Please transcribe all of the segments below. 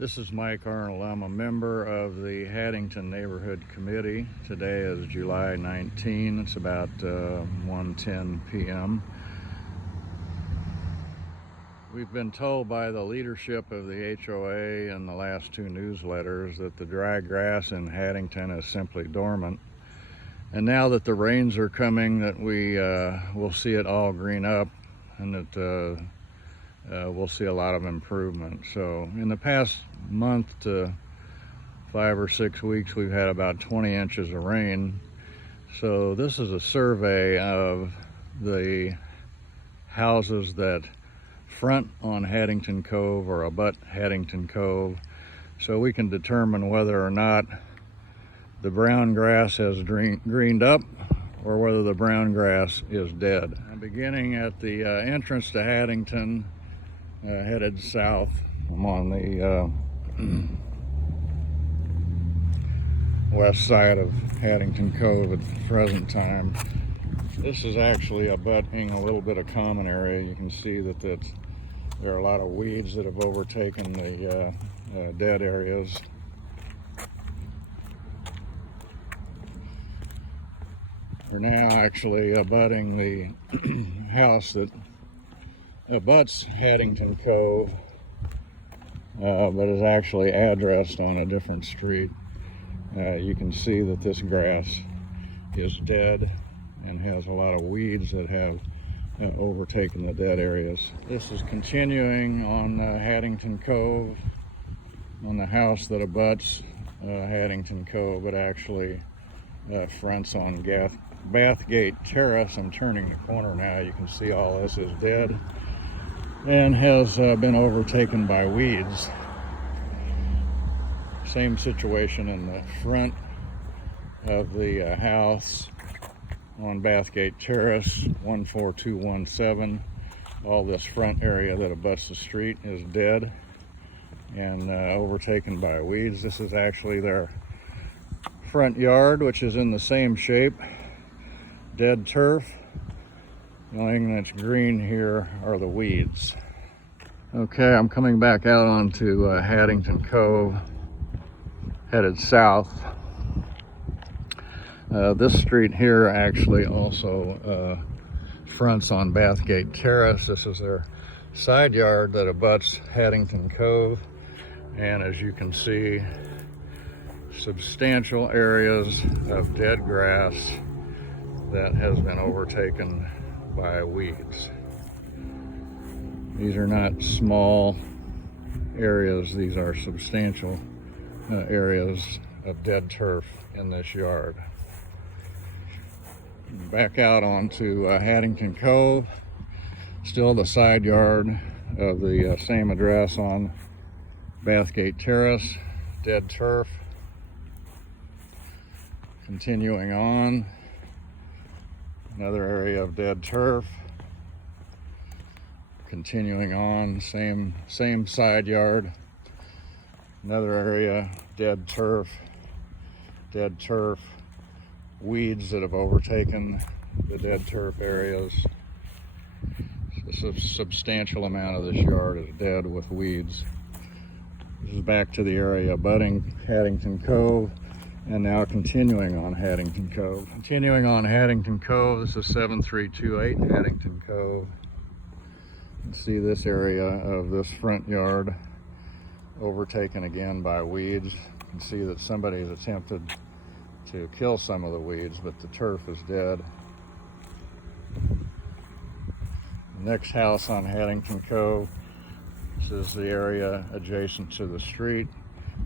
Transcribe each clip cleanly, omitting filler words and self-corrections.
This is Mike Arnold. I'm a member of the Haddington Neighborhood Committee. Today is July 19. It's about 1:10 p.m. We've been told by the leadership of the HOA in the last two newsletters that the dry grass in Haddington is simply dormant. And now that the rains are coming, that we will see it all green up, and that we'll see a lot of improvement. So in the past month to 5 or 6 weeks, we've had about 20 inches of rain. So this is a survey of the houses that front on Haddington Cove or abut Haddington Cove, so we can determine whether or not the brown grass has greened up or whether the brown grass is dead. I'm beginning at the entrance to Haddington, headed south. I'm on the west side of Haddington Cove at the present time. This is actually abutting a little bit of common area. You can see that there are a lot of weeds that have overtaken the dead areas. We're now actually abutting the house that abuts Haddington Cove, but is actually addressed on a different street. You can see that this grass is dead and has a lot of weeds that have overtaken the dead areas. This is continuing on Haddington Cove, on the house that abuts Haddington Cove. It actually fronts on Bathgate Terrace. I'm turning the corner now. You can see all this is dead and has been overtaken by weeds. Same situation in the front of the house on Bathgate Terrace, 14217. All this front area that abuts the street is dead and overtaken by weeds. This is actually their front yard, which is in the same shape, dead turf. The only thing that's green here are the weeds. Okay, I'm coming back out onto Haddington Cove, headed south. This street here actually also fronts on Bathgate Terrace. This is their side yard that abuts Haddington Cove. And as you can see, substantial areas of dead grass that has been overtaken by weeds. These are not small areas, these are substantial areas of dead turf in this yard. Back out onto Haddington Cove, still the side yard of the same address on Bathgate Terrace, dead turf. Continuing on, another area of dead turf. Continuing on, same side yard, another area, dead turf, weeds that have overtaken the dead turf areas. A substantial amount of this yard is dead with weeds. This is back to the area abutting Haddington Cove, and now continuing on Haddington Cove. Continuing on Haddington Cove, this is 7328 Haddington Cove. You can see this area of this front yard overtaken again by weeds. You can see that somebody has attempted to kill some of the weeds, but the turf is dead. The next house on Haddington Cove, this is the area adjacent to the street.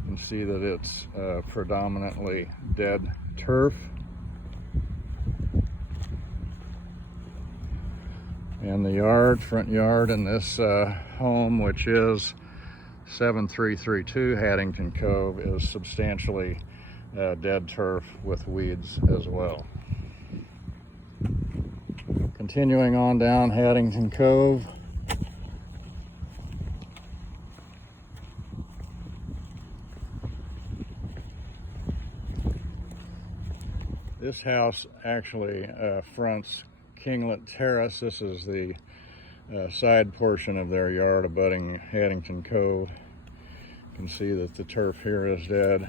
You can see that it's predominantly dead turf. And the yard, front yard in this home, which is 7332 Haddington Cove, is substantially dead turf with weeds as well. Continuing on down Haddington Cove, this house actually fronts Kinglet Terrace. This is the side portion of their yard abutting Haddington Cove. You can see that the turf here is dead.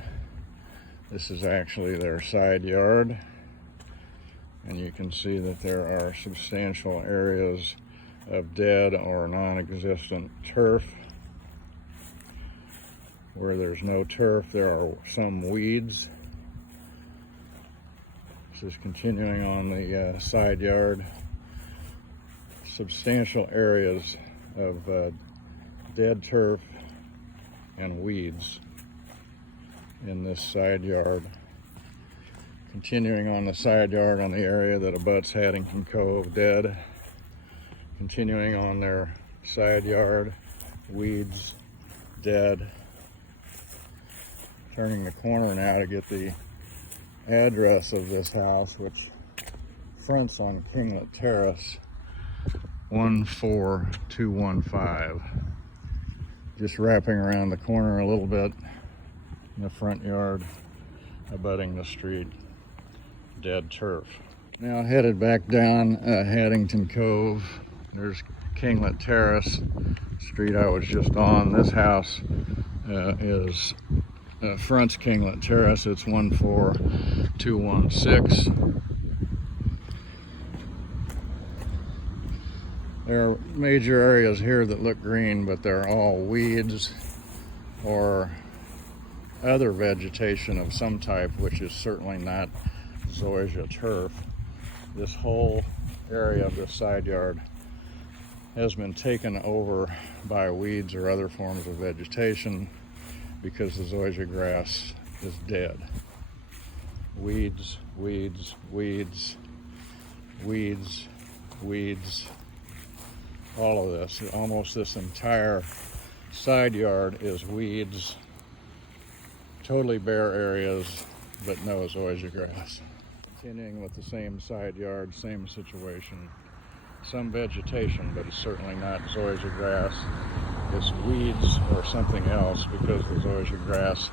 This is actually their side yard. And you can see that there are substantial areas of dead or non-existent turf. Where there's no turf, there are some weeds. This is continuing on the side yard. Substantial areas of dead turf and weeds in this side yard. Continuing on the side yard on the area that abuts Haddington Cove, dead. Continuing on their side yard, weeds, dead. Turning the corner now to get the address of this house, which fronts on Kinglet Terrace, 14215. Just wrapping around the corner a little bit in the front yard, abutting the street, dead turf. Now headed back down Haddington Cove. There's Kinglet Terrace, street I was just on. This house fronts Kinglet Terrace. It's 14216. There are major areas here that look green, but they're all weeds or other vegetation of some type, which is certainly not zoysia turf. This whole area of this side yard has been taken over by weeds or other forms of vegetation because the zoysia grass is dead. Weeds, weeds, weeds, weeds, weeds. All of this, almost this entire side yard is weeds, totally bare areas, but no zoysia grass. Continuing with the same side yard, same situation. Some vegetation, but it's certainly not zoysia grass. It's weeds or something else because the zoysia grass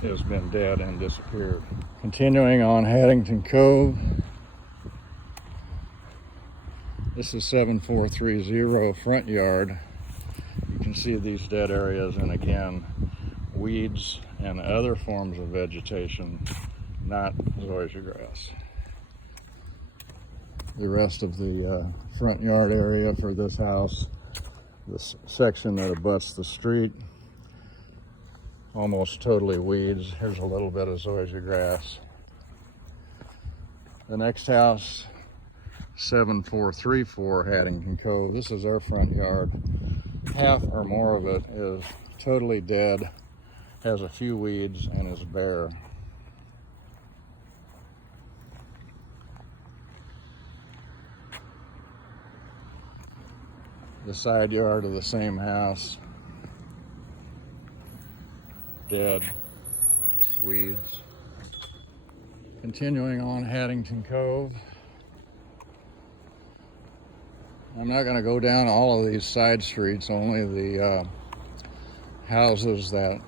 has been dead and disappeared. Continuing on Haddington Cove. This is 7430 front yard. You can see these dead areas, and again, weeds and other forms of vegetation, not zoysia grass. The rest of the front yard area for this house, this section that abuts the street, almost totally weeds. Here's a little bit of zoysia grass. The next house, 7434 Haddington Cove. This is our front yard. Half or more of it is totally dead, has a few weeds, and is bare. The side yard of the same house, dead, weeds. Continuing on Haddington Cove. I'm not going to go down all of these side streets, only the houses that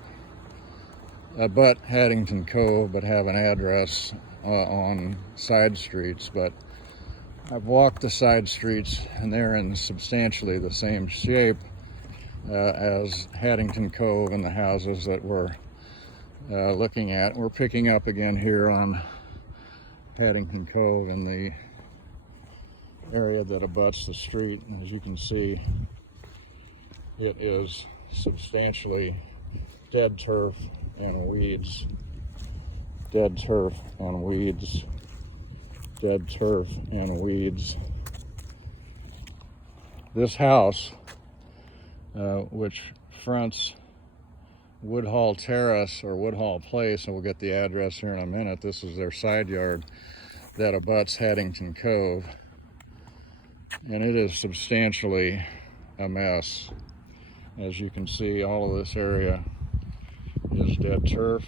abut Haddington Cove but have an address on side streets. But I've walked the side streets and they're in substantially the same shape as Haddington Cove and the houses that we're looking at. We're picking up again here on Haddington Cove and the area that abuts the street. And as you can see, it is substantially dead turf and weeds, dead turf and weeds, dead turf and weeds. This house, which fronts Woodhall Terrace or Woodhall Place, and we'll get the address here in a minute. This is their side yard that abuts Haddington Cove. And it is substantially a mess. As you can see, all of this area is dead turf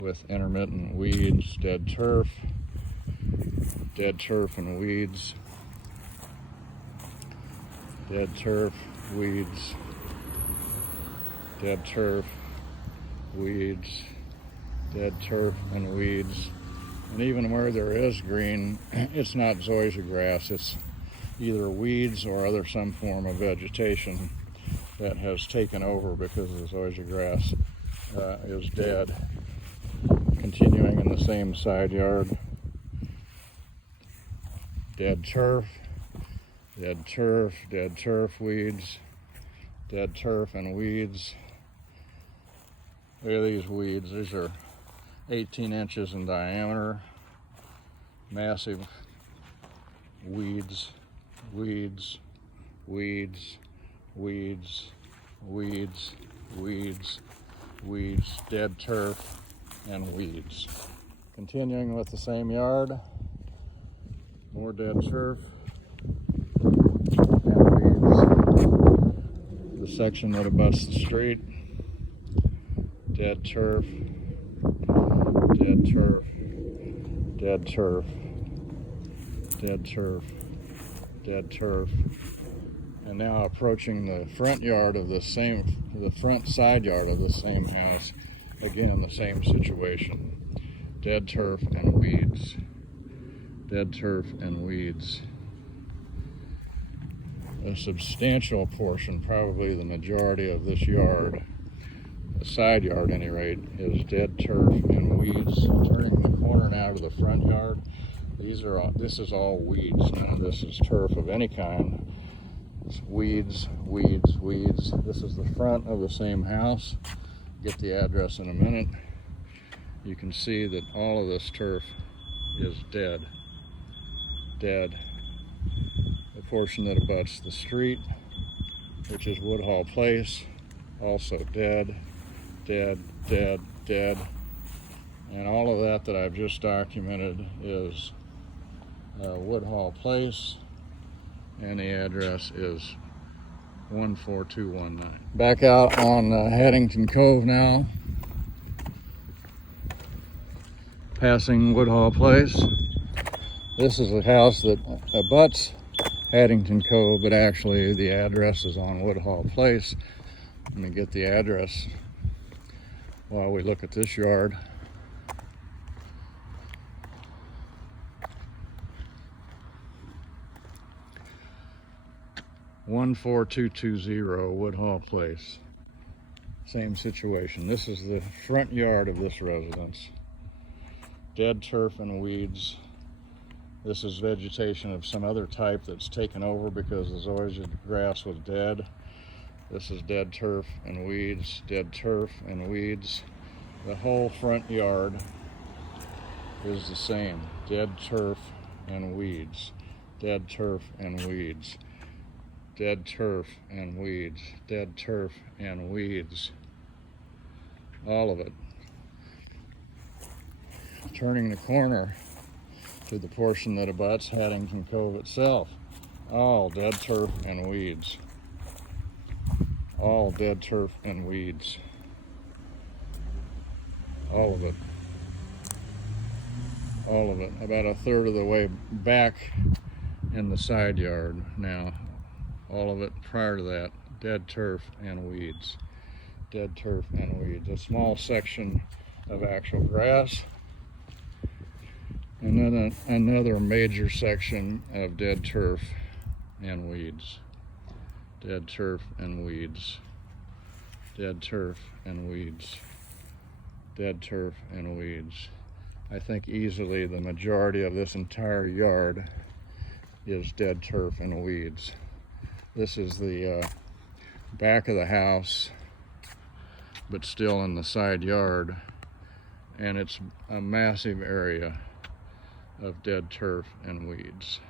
with intermittent weeds, dead turf and weeds, dead turf, weeds, dead turf, weeds, dead turf and weeds. And even where there is green, it's not zoysia grass, it's either weeds or some form of vegetation. that has taken over because the zoysia grass is dead. Continuing in the same side yard, dead turf, dead turf, dead turf weeds, dead turf and weeds. Look at these weeds. These are 18 inches in diameter. Massive weeds, weeds, weeds, weeds, weeds, weeds, weeds, dead turf and weeds. Continuing with the same yard, more dead turf and weeds. The section that abuts the street, dead turf, dead turf, dead turf, dead turf, dead turf. And now approaching the front yard of the front side yard of the same house, again the same situation. Dead turf and weeds, dead turf and weeds. A substantial portion, probably the majority of this yard, the side yard at any rate, is dead turf and weeds. Turning the corner now to the front yard, this is all weeds. None of this is turf of any kind. It's weeds, weeds, weeds. This is the front of the same house. Get the address in a minute. You can see that all of this turf is dead. Dead. The portion that abuts the street, which is Woodhall Place, also dead, dead, dead, dead. And all of that I've just documented is Woodhall Place, and the address is 14219. Back out on Haddington Cove now, passing Woodhall Place. This is a house that abuts Haddington Cove, but actually the address is on Woodhall Place. Let me get the address while we look at this yard. "14220 Woodhall Place." Same situation. This is the front yard of this residence. Dead turf and weeds. This is vegetation of some other type that's taken over because the zoysia grass was dead. This is dead turf and weeds, dead turf and weeds. The whole front yard is the same. Dead turf and weeds, dead turf and weeds, dead turf and weeds, dead turf and weeds. All of it. Turning the corner to the portion that abuts Haddington Cove itself. All dead turf and weeds. All dead turf and weeds. All of it. All of it. About a third of the way back in the side yard now. All of it prior to that, dead turf and weeds. Dead turf and weeds. A small section of actual grass, and then another major section of dead turf and weeds. Dead turf and weeds. Dead turf and weeds. Dead turf and weeds. I think easily the majority of this entire yard is dead turf and weeds. This is the back of the house, but still in the side yard, and it's a massive area of dead turf and weeds.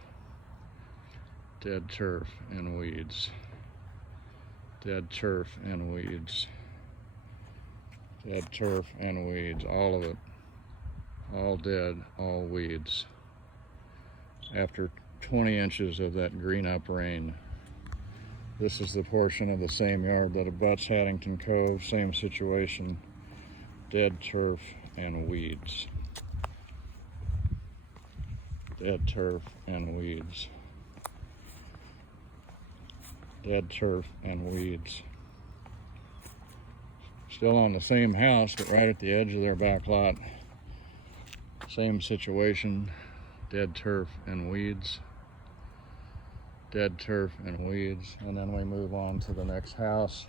Dead turf and weeds. Dead turf and weeds. Dead turf and weeds. All of it. All dead, all weeds. After 20 inches of that green up rain. This is the portion of the same yard that abuts Haddington Cove, same situation, dead turf and weeds. Dead turf and weeds. Dead turf and weeds. Still on the same house, but right at the edge of their back lot. Same situation, dead turf and weeds. dead turf and weeds. And then we move on to the next house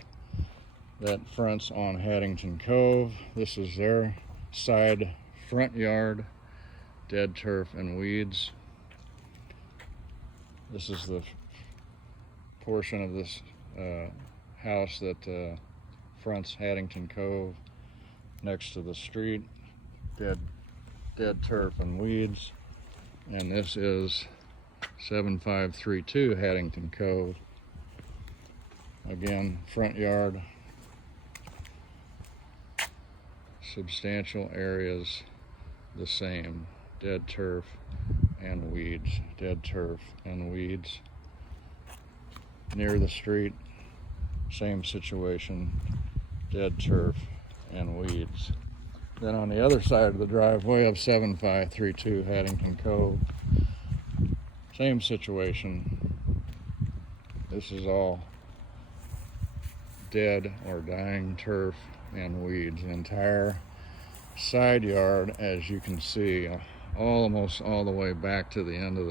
that fronts on Haddington Cove. This is their side front yard, dead turf and weeds. This is the portion of this house that fronts Haddington Cove next to the street, dead turf and weeds. And this is 7532 Haddington Cove. Again, front yard, substantial areas the same, dead turf and weeds, dead turf and weeds. Near the street, same situation, dead turf and weeds. Then on the other side of the driveway of 7532 Haddington Cove, same situation. This is all dead or dying turf and weeds. The entire side yard, as you can see, almost all the way back to the end of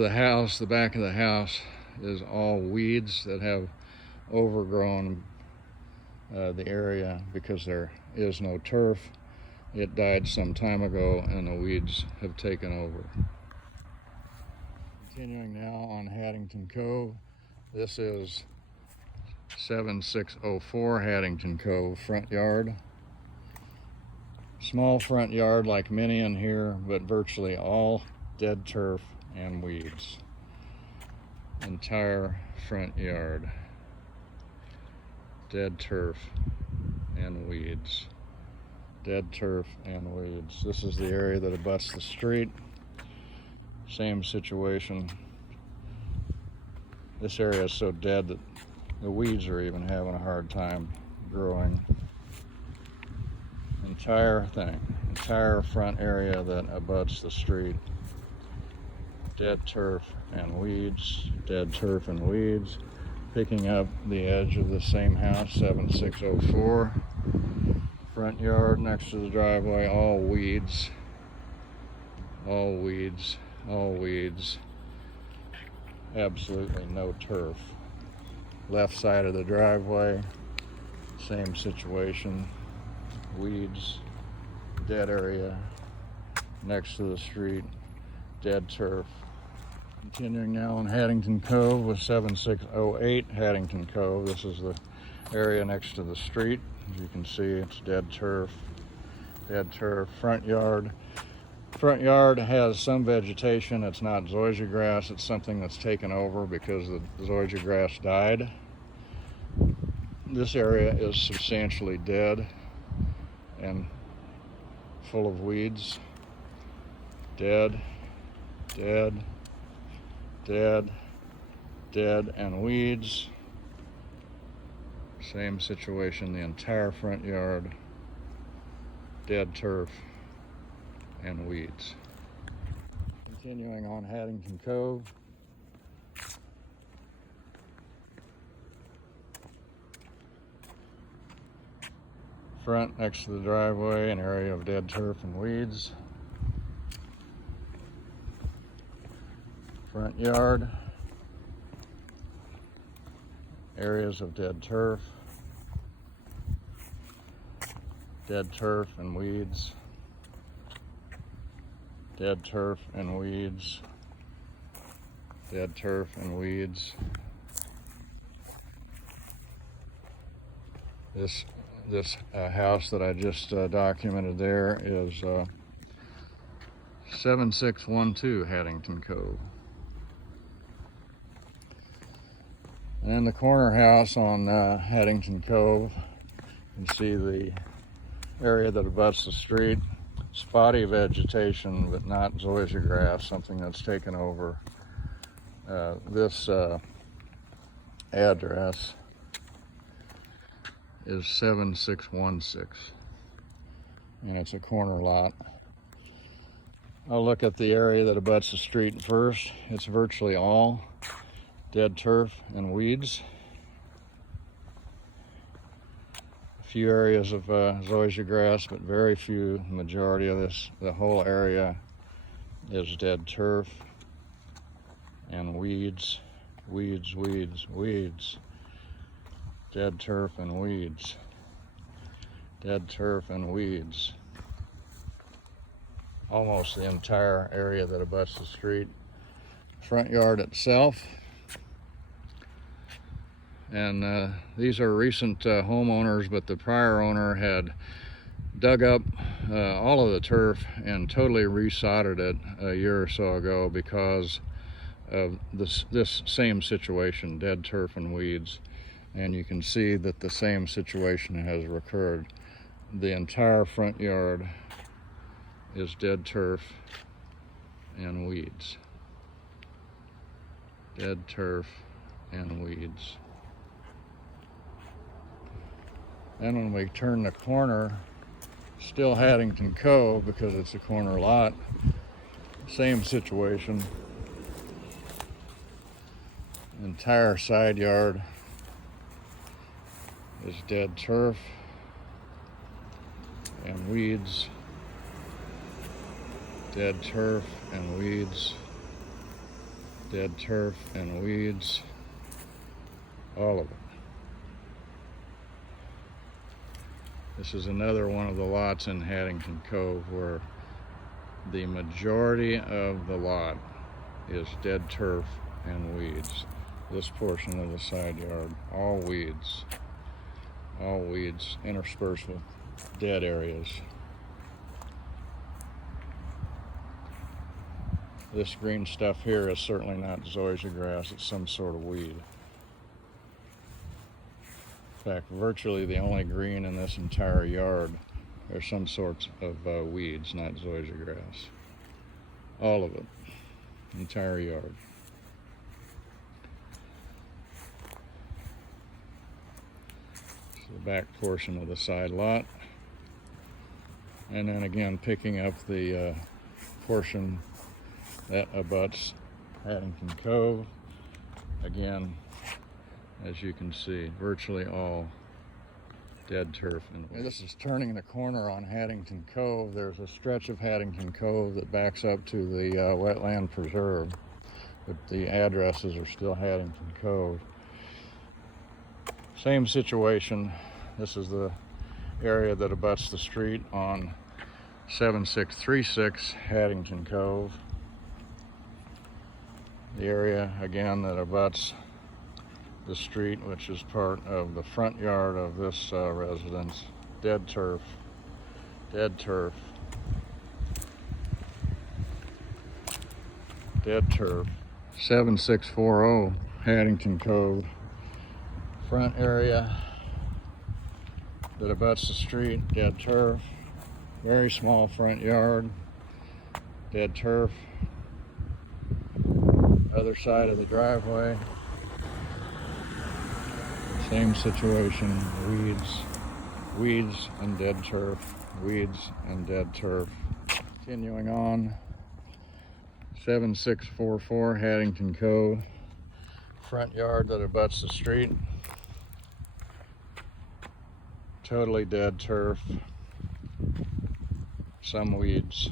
the house. The back of the house is all weeds that have overgrown the area because there is no turf. It died some time ago and the weeds have taken over. Continuing now on Haddington Cove, this is 7604 Haddington Cove front yard. Small front yard like many in here, but virtually all dead turf and weeds. Entire front yard, dead turf and weeds, dead turf and weeds. This is the area that abuts the street. Same situation. This area is so dead that the weeds are even having a hard time growing. Entire thing, entire front area that abuts the street, dead turf and weeds, dead turf and weeds. Picking up the edge of the same house, 7604. Front yard next to the driveway, all weeds, all weeds, all weeds. Absolutely no turf. Left side of the driveway, same situation. Weeds, dead area next to the street, dead turf. Continuing now on Haddington Cove with 7608 Haddington Cove. This is the area next to the street. As you can see, it's dead turf, front yard. Front yard has some vegetation. It's not zoysia grass. It's something that's taken over because the zoysia grass died. This area is substantially dead and full of weeds. Dead, dead, dead, dead, and weeds. Same situation, the entire front yard, dead turf and weeds. Continuing on Haddington Cove. Front next to the driveway, an area of dead turf and weeds. Front yard, areas of dead turf and weeds, dead turf and weeds, dead turf and weeds. This house that I just documented there is 7612 Haddington Cove. And the corner house on Haddington Cove, you can see the area that abuts the street. Spotty vegetation, but not zoysia grass, something that's taken over. This address is 7616, and it's a corner lot. I'll look at the area that abuts the street first. It's virtually all dead turf and weeds. A few areas of zoysia grass, but very few. The majority of the whole area is dead turf and weeds, weeds, weeds, weeds, dead turf and weeds, dead turf and weeds. Almost the entire area that abuts the street. Front yard itself. And these are recent homeowners, but the prior owner had dug up all of the turf and totally resodded it a year or so ago because of this same situation, dead turf and weeds. And you can see that the same situation has recurred. The entire front yard is dead turf and weeds. Dead turf and weeds. Then when we turn the corner, still Haddington Cove because it's a corner lot, same situation. Entire side yard is dead turf and weeds. Dead turf and weeds, dead turf and weeds, all of it. This is another one of the lots in Haddington Cove where the majority of the lot is dead turf and weeds. This portion of the side yard, all weeds interspersed with dead areas. This green stuff here is certainly not zoysia grass, it's some sort of weed. In fact, virtually the only green in this entire yard are some sorts of weeds, not zoysia grass. All of it, entire yard. This is the back portion of the side lot. And then again, picking up the portion that abuts Haddington Cove. Again, as you can see, virtually all dead turf. And this is turning the corner on Haddington Cove. There's a stretch of Haddington Cove that backs up to the wetland preserve, but the addresses are still Haddington Cove. Same situation. This is the area that abuts the street on 7636 Haddington Cove. The area again that abuts the street, which is part of the front yard of this residence. Dead turf, dead turf, dead turf. 7640 Haddington Cove. Front area that abuts the street, dead turf. Very small front yard, dead turf. Other side of the driveway, same situation, weeds and dead turf, weeds and dead turf. Continuing on, 7644 Haddington Cove, front yard that abuts the street, totally dead turf, some weeds,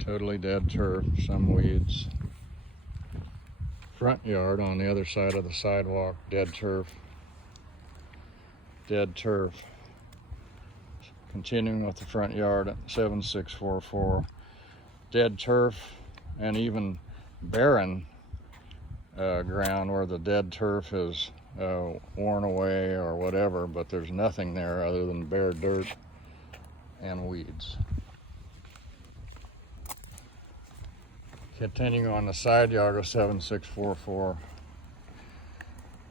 totally dead turf, some weeds. Front yard on the other side of the sidewalk, dead turf, dead turf. Continuing with the front yard at 7644, dead turf and even barren ground where the dead turf is worn away or whatever, but there's nothing there other than bare dirt and weeds. Continuing on the side yard of 7644,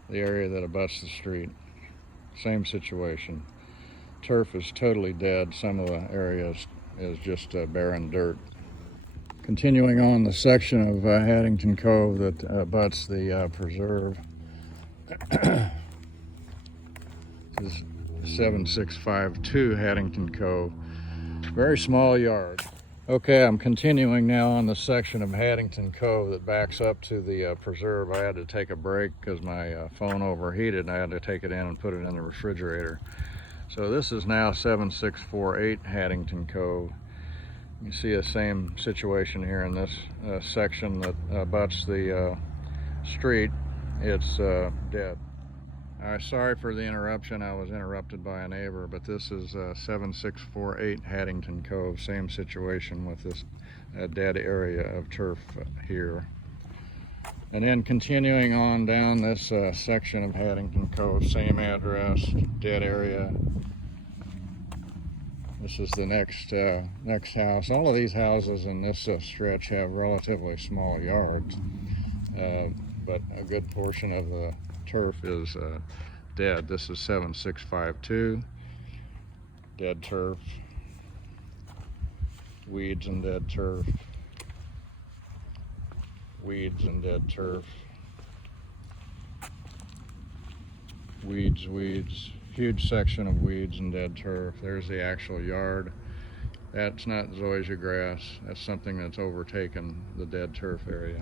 the area that abuts the street, same situation. Turf is totally dead. Some of the area is just barren dirt. Continuing on the section of Haddington Cove that abuts the preserve, this is 7652 Haddington Cove. Very small yard. Okay, I'm continuing now on the section of Haddington Cove that backs up to the preserve. I had to take a break because my phone overheated and I had to take it in and put it in the refrigerator. So this is now 7648 Haddington Cove. You see the same situation here in this section that abuts the street. It's dead. Sorry for the interruption. I was interrupted by a neighbor, but this is 7648 Haddington Cove. Same situation with this dead area of turf here. And then continuing on down this section of Haddington Cove, same address, dead area. This is the next house. All of these houses in this stretch have relatively small yards, but a good portion of the turf is dead. This is 7652, dead turf, weeds and dead turf, weeds and dead turf, weeds, huge section of weeds and dead turf. There's the actual yard. That's not zoysia grass. That's something that's overtaken the dead turf area.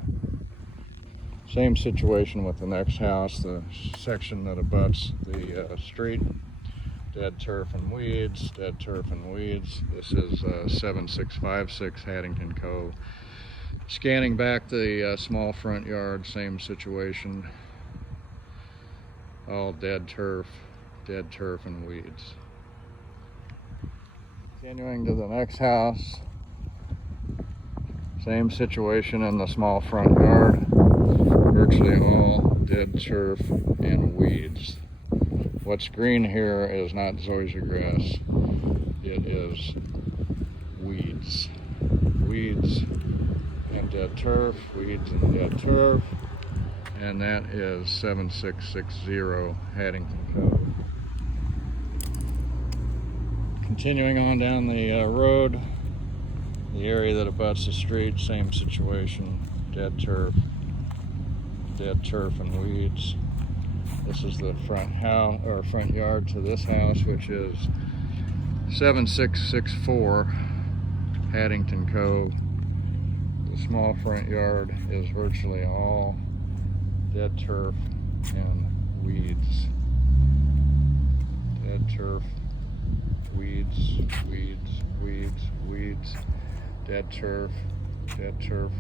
Same situation with the next house, the section that abuts the street. Dead turf and weeds, dead turf and weeds. This is 7656 Haddington Cove. Scanning back the small front yard, same situation. All dead turf and weeds. Continuing to the next house, same situation in the small front yard. Virtually all dead turf and weeds. What's green here is not zoysia grass. It is weeds. Weeds and dead turf, weeds and dead turf. And that is 7660 Haddington Cove. Continuing on down the road, the area that abuts the street, same situation, dead turf and weeds. This is the front yard to this house, which is 7664 Haddington Cove. The small front yard is virtually all dead turf and weeds. Dead turf, weeds, dead turf,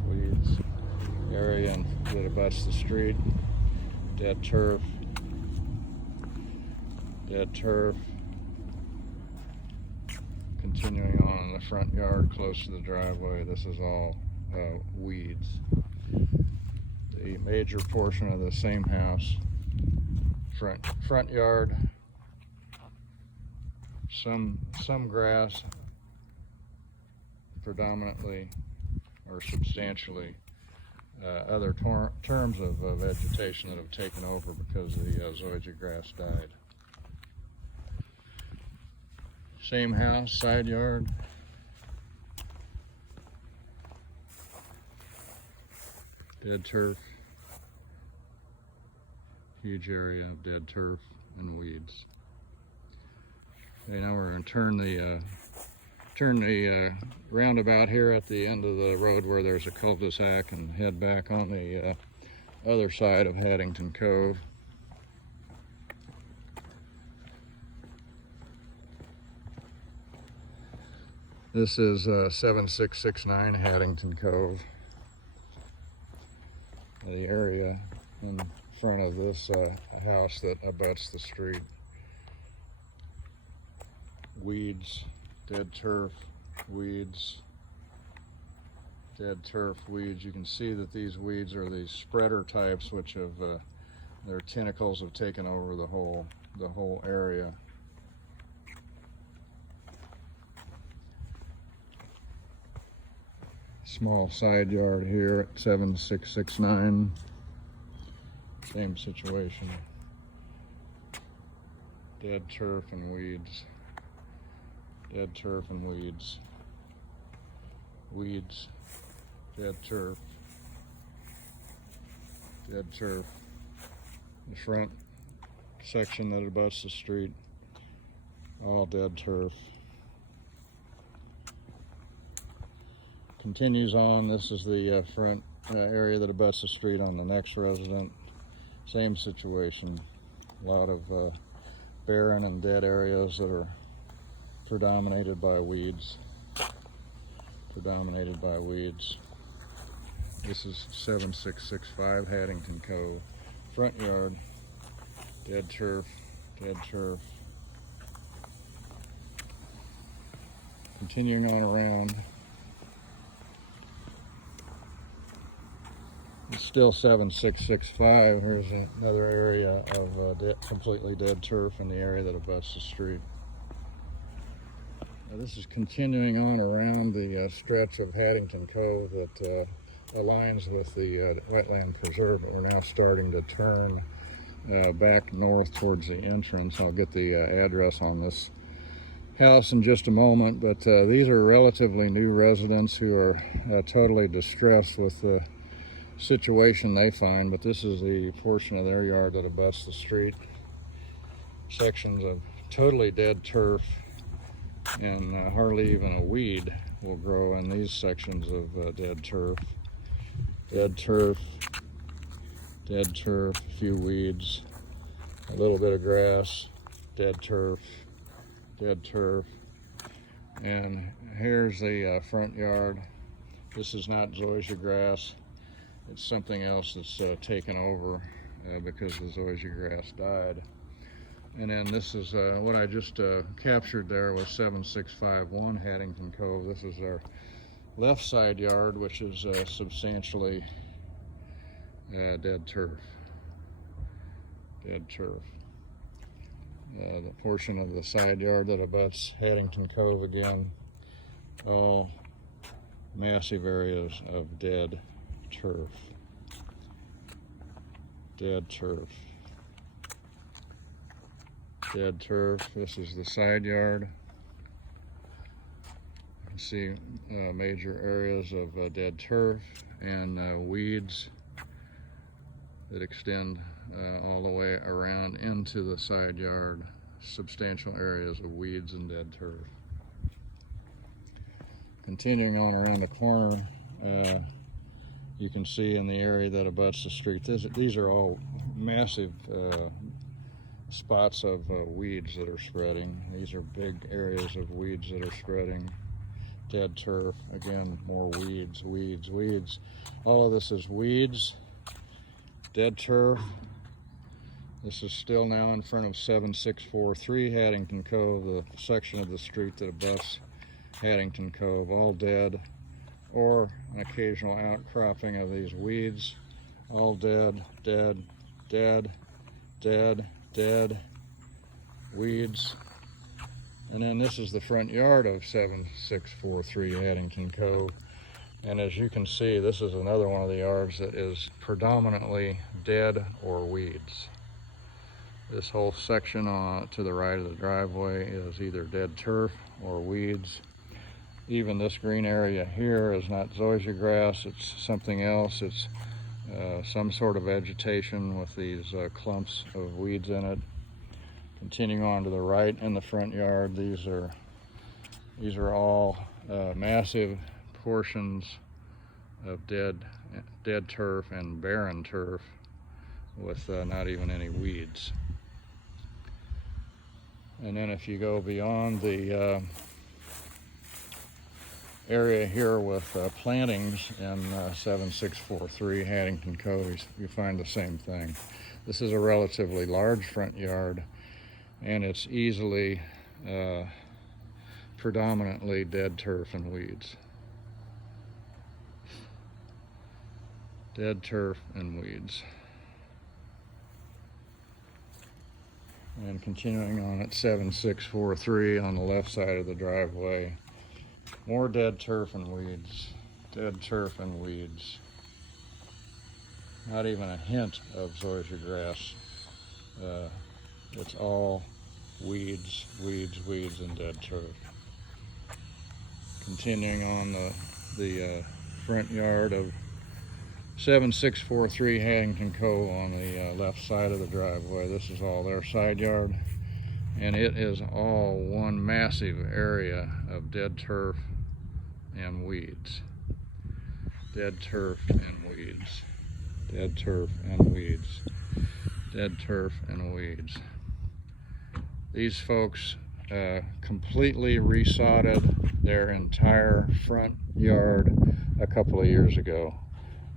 weeds. Area that abuts the street, dead turf. Continuing on in the front yard close to the driveway, this is all weeds. The major portion of the same house, front yard, some grass, predominantly or substantially other terms of vegetation that have taken over because the zoysia grass died. Same house, side yard. Dead turf. Huge area of dead turf and weeds. Okay, now we're going to turn the roundabout here at the end of the road where there's a cul-de-sac and head back on the other side of Haddington Cove. This is 7669 Haddington Cove. The area in front of this house that abuts the street. Weeds, dead turf, weeds, dead turf, weeds. You can see that these weeds are these spreader types, which have their tentacles have taken over the whole area. Small side yard here at 7669. Same situation. Dead turf and weeds. Dead turf and weeds. Weeds. Dead turf. Dead turf. The front section that abuts the street, all dead turf. Continues on. This is the front area that abuts the street on the next resident. Same situation. A lot of barren and dead areas that are predominated by weeds. predominated by weeds. This is 7665 Haddington Cove. Front yard, dead turf, dead turf. Continuing on around, it's still 7665. Here's another area of completely dead turf in the area that abuts the street. Now this is continuing on around the stretch of Haddington Cove that aligns with the wetland preserve, but we're now starting to turn back north towards the entrance. I'll get the address on this house in just a moment, but these are relatively new residents who are totally distressed with the situation they find, but this is the portion of their yard that abuts the street. Sections of totally dead turf, and hardly even a weed will grow in these sections of dead turf. Dead turf, dead turf, a few weeds, a little bit of grass, dead turf, dead turf. And here's the front yard. This is not zoysia grass. It's something else that's taken over because the zoysia grass died. And then this is what I just captured there was 7651 Haddington Cove. This is our left side yard, which is substantially dead turf. Dead turf. The portion of the side yard that abuts Haddington Cove, again, all massive areas of dead turf. Dead turf. Dead turf. This is the side yard. You can see major areas of dead turf and weeds that extend all the way around into the side yard. Substantial areas of weeds and dead turf. Continuing on around the corner, you can see in the area that abuts the street, these are all massive spots of weeds that are spreading. These are big areas of weeds that are spreading. Dead turf, again, more weeds, weeds, weeds. All of this is weeds, dead turf. This is still now in front of 7643 Haddington Cove, the section of the street that abuts Haddington Cove, all dead, or an occasional outcropping of these weeds, all dead, dead, dead, dead, dead, weeds. And then this is the front yard of 7643 Haddington Cove. And as you can see, this is another one of the yards that is predominantly dead or weeds. This whole section to the right of the driveway is either dead turf or weeds. Even this green area here is not zoysia grass, it's something else. It's some sort of vegetation with these clumps of weeds in it. Continuing on to the right in the front yard, these are all massive portions of dead turf and barren turf with not even any weeds. And then if you go beyond the area here with plantings in 7643 Haddington Cove, you find the same thing. This is a relatively large front yard, and it's easily predominantly dead turf and weeds. Dead turf and weeds. And continuing on at 7643 on the left side of the driveway, more dead turf and weeds. Dead turf and weeds. Not even a hint of zoysia grass. It's all weeds, weeds, weeds, and dead turf. Continuing on the front yard of 7643 Haddington Cove on the left side of the driveway. This is all their side yard, and it is all one massive area of dead turf and weeds. Dead turf and weeds. Dead turf and weeds. Dead turf and weeds. These folks completely resodded their entire front yard a couple of years ago.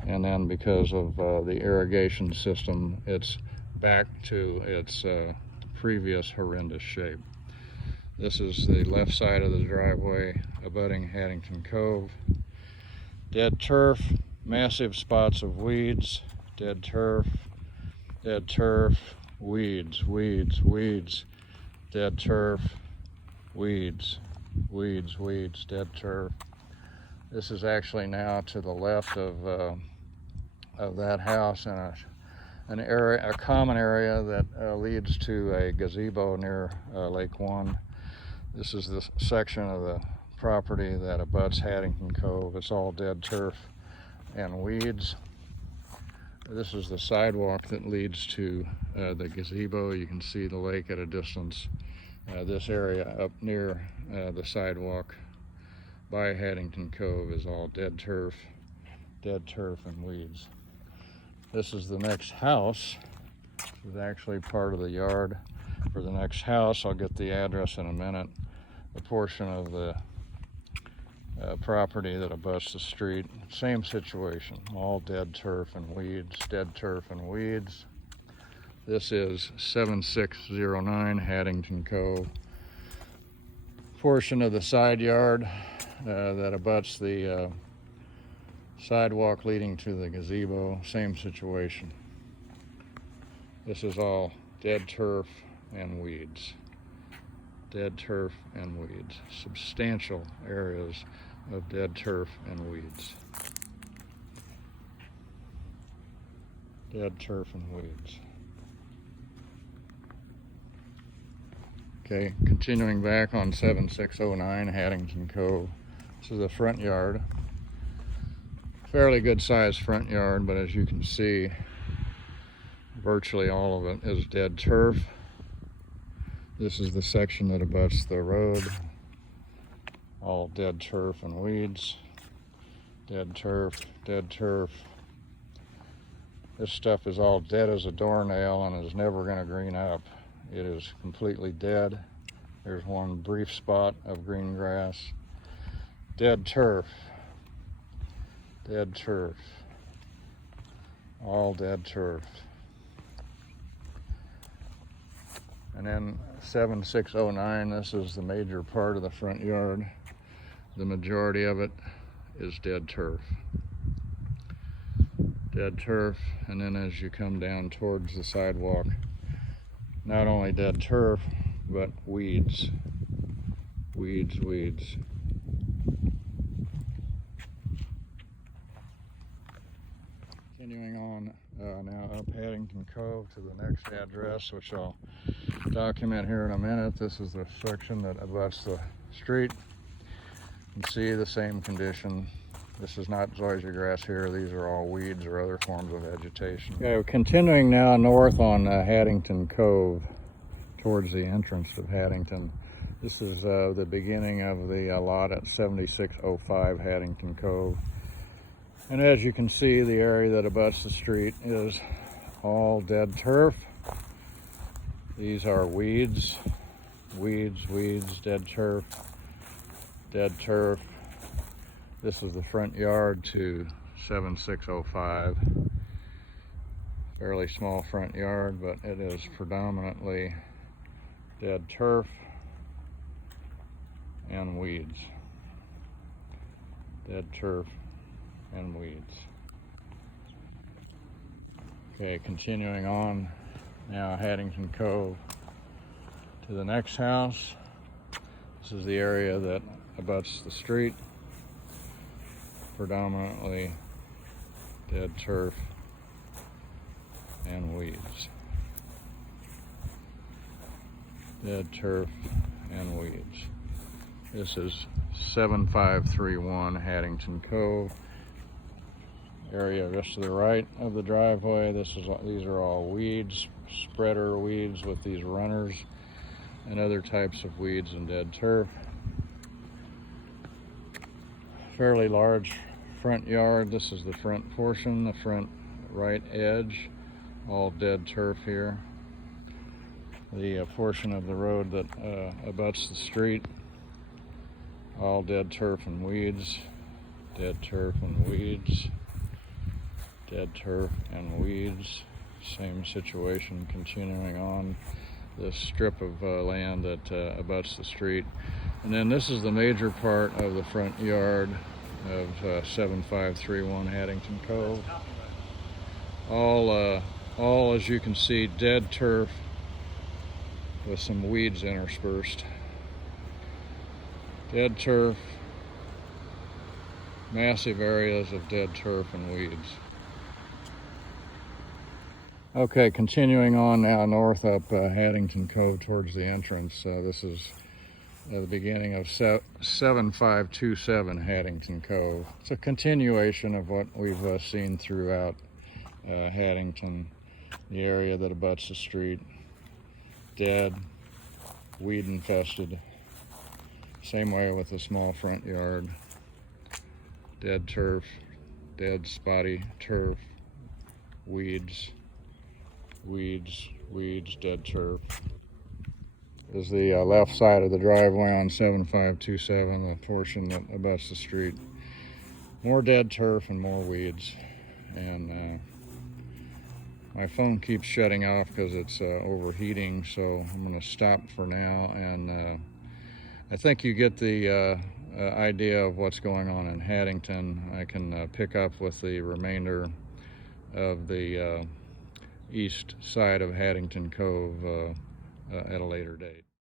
And then because of the irrigation system, it's back to its previous horrendous shape. This is the left side of the driveway abutting Haddington Cove. Dead turf, massive spots of weeds, dead turf, weeds, weeds, weeds, dead turf, weeds, weeds, weeds, dead turf. This is actually now to the left of that house and a common area that leads to a gazebo near Lake One. This is the section of the property that abuts Haddington Cove. It's all dead turf and weeds. This is the sidewalk that leads to the gazebo. You can see the lake at a distance. This area up near the sidewalk by Haddington Cove is all dead turf and weeds. This is the next house. This is actually part of the yard for the next house. I'll get the address in a minute. A portion of the property that abuts the street, same situation, all dead turf and weeds, dead turf and weeds. This is 7609 Haddington Cove. Portion of the side yard that abuts the sidewalk leading to the gazebo, same situation. This is all dead turf and weeds. Dead turf and weeds. Substantial areas of dead turf and weeds. Dead turf and weeds. Okay, continuing back on 7609 Haddington Cove. This is the front yard. Fairly good sized front yard, but as you can see, virtually all of it is dead turf. This is the section that abuts the road. All dead turf and weeds. Dead turf, dead turf. This stuff is all dead as a doornail and is never going to green up. It is completely dead. There's one brief spot of green grass. Dead turf. Dead turf. All dead turf. And then 7609, this is the major part of the front yard. The majority of it is dead turf. Dead turf, and then as you come down towards the sidewalk, not only dead turf, but weeds. Weeds, weeds. Continuing on now up Haddington Cove to the next address, which I'll document here in a minute. This is the section that abuts the street. You can see the same condition. This is not zoysia grass here. These are all weeds or other forms of vegetation. Okay, we're continuing now north on Haddington Cove towards the entrance of Haddington. This is the beginning of the lot at 7605 Haddington Cove. And as you can see, the area that abuts the street is all dead turf. These are weeds, weeds, weeds, dead turf, dead turf. This is the front yard to 7605. Fairly small front yard, but it is predominantly dead turf and weeds. Dead turf and weeds. Okay, continuing on now Haddington Cove to the next house. This is the area that abuts the street. Predominantly dead turf and weeds. Dead turf and weeds. This is 7531 Haddington Cove. Area just to the right of the driveway. These are all weeds, spreader weeds with these runners and other types of weeds and dead turf. Fairly large front yard. This is the front portion, the front right edge, all dead turf here. the portion of the road that abuts the street. All dead turf and weeds, dead turf and weeds, dead turf and weeds. Same situation continuing on this strip of land that abuts the street. And then this is the major part of the front yard of 7531 Haddington Cove. All, as you can see, dead turf with some weeds interspersed. Dead turf, massive areas of dead turf and weeds. Okay, continuing on now north up Haddington Cove towards the entrance. This is the beginning of 7527 Haddington Cove. It's a continuation of what we've seen throughout Haddington, the area that abuts the street. Dead, weed infested. Same way with the small front yard. Dead turf, dead spotty turf, weeds, weeds, weeds, dead turf. This is the left side of the driveway on 7527, the portion that abuts the street. More dead turf and more weeds. And my phone keeps shutting off because it's overheating, so I'm going to stop for now. And I think you get the idea of what's going on in Haddington. I can pick up with the remainder of the east side of Haddington Cove at a later date.